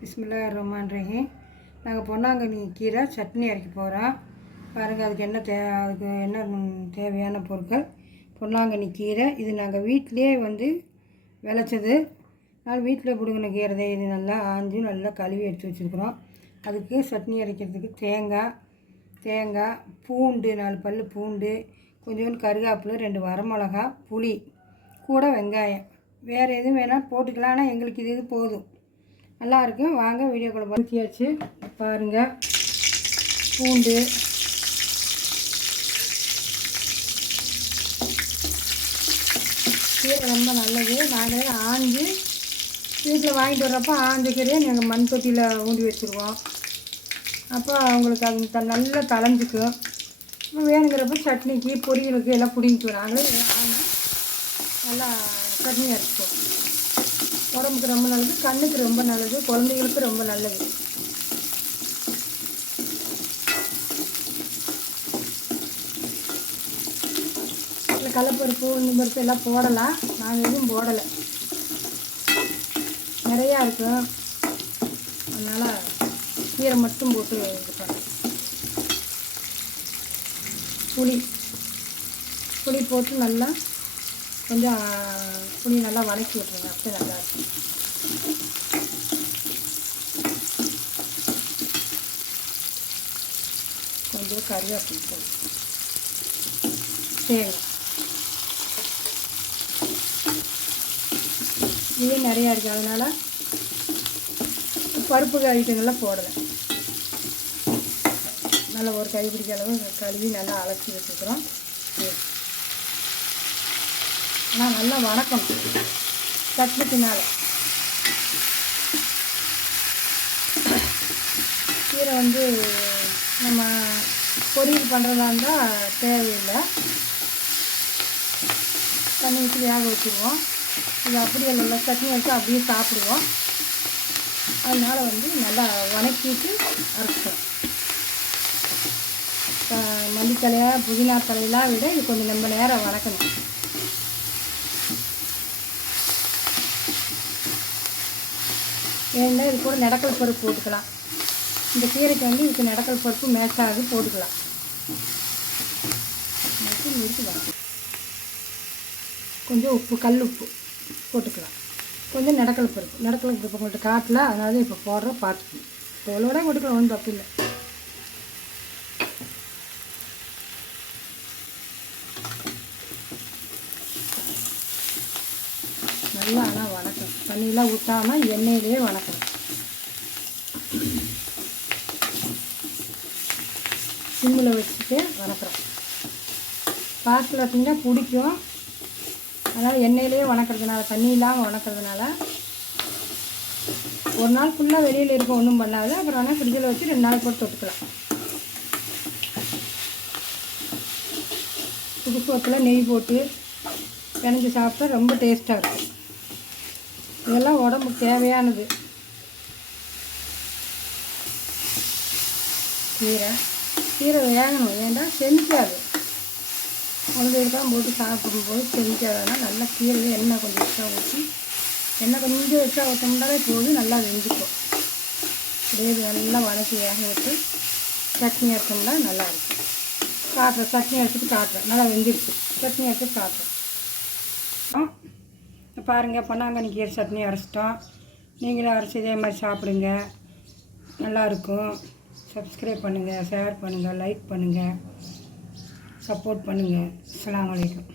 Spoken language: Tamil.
பிஸ்மில்லாஹிர்ரஹ்மானிர்ரஹீம். நாங்கள் பொன்னாங்கண்ணி கீரை சட்னி அரைக்க போகிறோம். பாருங்கள், அதுக்கு என்ன தேவையான பொருட்கள். பொன்னாங்கண்ணி கீரை இது நாங்கள் வீட்டிலே விளைச்சது. அதனால் வீட்டில் பிடுங்கின கீரை தான். இது நல்லா ஆஞ்சு நல்லா கழுவி எடுத்து வச்சுருக்குறோம். அதுக்கு சட்னி அரைக்கிறதுக்கு தேங்காய், பூண்டு 4 பல் பூண்டு, கொஞ்சோண்டு கருவேப்பிலை, 2 வரமிளகா, புளி, கூட வெங்காயம். வேறு எதுவும் வேணால் போட்டுக்கலாம், ஆனால் எங்களுக்கு இது போதும். நல்லாயிருக்கும். வாங்க வீடியோக்குள்ளே பறிச்சியாச்சு. பாருங்கள், பூண்டு, கீரை ரொம்ப நல்லது. நாங்களே ஆஞ்சு வீட்டில் வாங்கிட்டு வர்றப்போ ஆஞ்ச கீரையை நாங்கள் மண் தொட்டியில் ஊண்டி வச்சுருவோம். அப்போ அவங்களுக்கு அது நல்லா தளைஞ்சிக்கும். வேணுங்கிறப்ப சட்னிக்கு, பொரியலுக்கு எல்லாம் பிடிங்கிட்டு நாங்களே ஆஞ்சு நல்லா சட்னி அரைச்சிப்போம். உடம்புக்கு ரொம்ப நல்லது, கண்ணுக்கு ரொம்ப நல்லது, குழந்தைகளுக்கு ரொம்ப நல்லது. இல்லை கடலைப்பருப்பு, உளுந்தம்பருப்பு எல்லாம் போடலாம். நாங்கள் எதுவும் போடலை. நிறையா இருக்கும், அதனால் கீரை மட்டும் போட்டு இது பண்ணேன். புளி போட்டு நல்லா கொஞ்சம் புளி நல்லா வதக்கி விட்ருங்க. அப்படியே நல்லாயிருக்கும். கொஞ்சம் கருவேப்பிலை போட்டு தேங்காய் இதே நிறையா இருக்குது. அதனால் பருப்பு ஐட்டங்கள்லாம் போடலை. நல்லா ஒரு கைப்பிடிக்க அளவு கழுவி நல்லா அலசி வச்சுக்கிறோம். ஆனால் நல்லா வணக்கணும் சட்னிக்குனால. கீரை நம்ம பொரியல் பண்ணுறதா இருந்தால் தேவையில்லை, தண்ணி ஊற்றி வேக வச்சுருவோம். இது அப்படியே நல்லா சட்னி வச்சு அப்படியே சாப்பிடுவோம். அதனால் நல்லா வணக்கிட்டு அரைச்சிடும். மல்லித்தலையை, புதினா தலையெல்லாம் விட இது கொஞ்சம் ரொம்ப நேரம் வணக்கணும். ஏன்னா இது கூட நெடக்கல் பருப்பு போட்டுக்கலாம். இந்த கீரைக்கு இதுக்கு நெடக்கல் பருப்பு மேட்சாக போட்டுக்கலாம். கொஞ்சம் உப்பு, கல் உப்பு போட்டுக்கலாம். கொஞ்சம் நெடக்கல் பருப்பு உங்கள்கிட்ட காட்டல, அதனால இப்போ போடுறோம். பார்த்துக்கணும். தோலோட போட்டுக்கலாம், ஒன்றும் தப்பு இல்லை. நல்லா ஆனால் வணக்கணும். தண்ணியெலாம் ஊற்றாமல் எண்ணெயிலே வணக்கணும். சிம்மில் வச்சுட்டு வணக்கிறோம். பாசில் வச்சிங்கன்னா பிடிக்கும். அதனால் எண்ணெயிலே வணக்கிறதுனால, தண்ணி இல்லாமல் வணக்கிறதுனால ஒரு நாள் ஃபுல்லாக வெளியில் இருக்க ஒன்றும் பண்ணாது. அப்புறம் ஆனால் ஃப்ரிட்ஜில் வச்சு 2 நாள் போட்டு தொட்டுக்கலாம். புதுசோத்தில் நெய் போட்டு பிணைஞ்சி சாப்பிட்டா ரொம்ப டேஸ்ட்டாக இருக்கும். இதெல்லாம் உடம்புக்கு தேவையானது. கீரை வேகணும், ஏன்னா செமிக்காது. குழந்தைகளுக்கெல்லாம் போட்டு சாப்பிடும்போது செமிக்காதுன்னா நல்லா கீரை எண்ணெய் கொஞ்சம் எக்ஸ்ட்ரா ஊற்றி, எண்ணெய் கொஞ்சம் எக்ஸ்ட்ரா ஊற்றமுன்னாலே போது நல்லா வெந்துக்கும். அப்படியே நல்லா வதக்கி வேக விட்டு சட்னி அரைச்சோம்னா நல்லாயிருக்கும். காட்டுறேன், சட்னி அரைச்சிட்டு காட்டுறேன். நல்லா வெந்துருச்சு. சட்னி அரைச்சி காட்டுறேன். பாருங்கள், பொன்னாங்கண்ணி கீரை சட்னி அரைச்சிட்டோம். நீங்களும் அரைச்சி இதே மாதிரி சாப்பிடுங்க, நல்லாயிருக்கும். சப்ஸ்கிரைப் பண்ணுங்கள், ஷேர் பண்ணுங்கள், லைக் பண்ணுங்கள், சப்போர்ட் பண்ணுங்கள். அஸ்ஸலாமு அலைக்கும்.